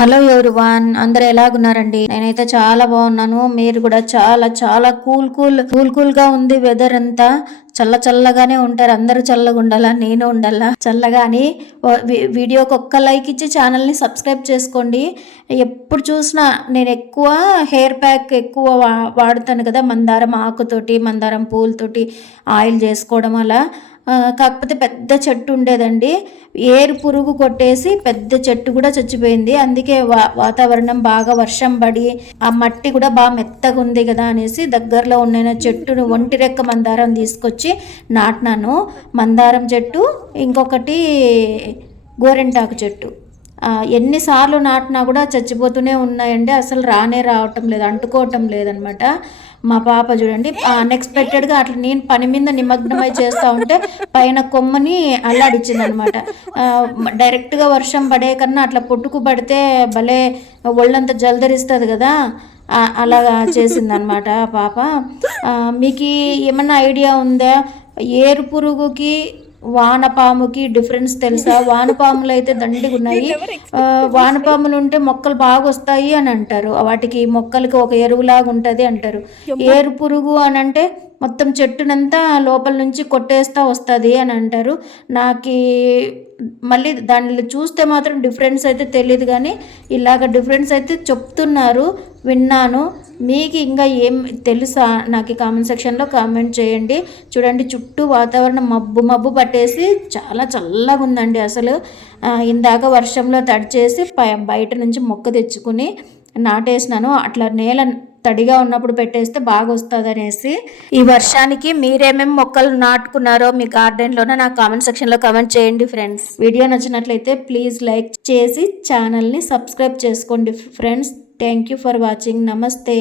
Hello everyone, అందరు ఎలాగున్నారండి? నేనైతే చాలా బాగున్నాను. మీరు కూడా చాలా చాలా కూల్ గా ఉంది. వెదర్ అంతా చల్లగానే ఉంటారు. అందరూ చల్లగా ఉండాలా, నేను ఉండాలా చల్లగాని. వీడియోకి ఒక్క లైక్ ఇచ్చి ఛానల్ని సబ్స్క్రైబ్ చేసుకోండి. ఎప్పుడు చూసినా నేను ఎక్కువ హెయిర్ ప్యాక్ ఎక్కువ వాడుతాను కదా, మందారం ఆకుతోటి మందారం పూలతోటి ఆయిల్ చేసుకోవడం అలా. కాకపోతే పెద్ద చెట్టు ఉండేదండి, ఏరు పురుగు కొట్టేసి పెద్ద చెట్టు కూడా చచ్చిపోయింది. అందుకే వాతావరణం బాగా వర్షం పడి ఆ మట్టి కూడా బాగా మెత్తగా ఉంది కదా అనేసి దగ్గరలో ఉన్న చెట్టును ఒంటి రెక్క మందారం తీసుకొచ్చి నాటినాను. మందారం చెట్టు, ఇంకొకటి గోరెంటాకు చెట్టు. ఎన్నిసార్లు నాటినా కూడా చచ్చిపోతూనే ఉన్నాయండి. అసలు రావటం లేదు, అంటుకోవటం లేదనమాట. మా పాప చూడండి, అన్ఎక్స్పెక్టెడ్గా అట్లా నేను పని మీద నిమగ్నమై చేస్తూ ఉంటే పైన కొమ్మని అల్లాడిచ్చింది అనమాట. డైరెక్ట్గా వర్షం పడే కన్నా అట్లా పుట్టుకు పడితే భలే ఒళ్ళంతా జలదరిస్తుంది కదా, అలాగా చేసిందనమాట పాప. మీకు ఏమన్నా ఐడియా ఉందా ఏరు పురుగుకి వానపాముకి డిఫరెన్స్ తెలుసా? వానపాములు అయితే దండిగా ఉన్నాయి. వానపాములు ఉంటే మొక్కలు బాగా వస్తాయి అని అంటారు. వాటికి మొక్కలకి ఒక ఎరువులాగా ఉంటుంది అంటారు. ఏరు పురుగు అని అంటే మొత్తం చెట్టునంతా లోపల నుంచి కొట్టేస్తూ వస్తుంది అని అంటారు. నాకు మళ్ళీ దానిలో చూస్తే మాత్రం డిఫరెన్స్ అయితే తెలియదు, కానీ ఇలాగ డిఫరెన్స్ అయితే చెప్తున్నారు, విన్నాను. మీకు ఇంకా ఏం తెలుసా నాకు కామెంట్ సెక్షన్లో కామెంట్ చేయండి. చూడండి, చుట్టూ వాతావరణం మబ్బు పట్టేసి చాలా చల్లగా ఉందండి అసలు. ఇందాక వర్షంలో తడిచేసి బయట నుంచి మొక్క తెచ్చుకుని నాటేసినాను. అట్లా నేల తడిగా ఉన్నప్పుడు పెట్టేస్తే బాగా వస్తుంది అనేసి. ఈ వర్షానికి మీరేమేమి మొక్కలు నాటుకున్నారో మీ గార్డెన్లోనే నాకు కామెంట్ సెక్షన్లో కామెంట్ చేయండి ఫ్రెండ్స్. వీడియో నచ్చినట్లయితే ప్లీజ్ లైక్ చేసి ఛానల్ని సబ్స్క్రైబ్ చేసుకోండి friends. Thank you for watching. నమస్తే.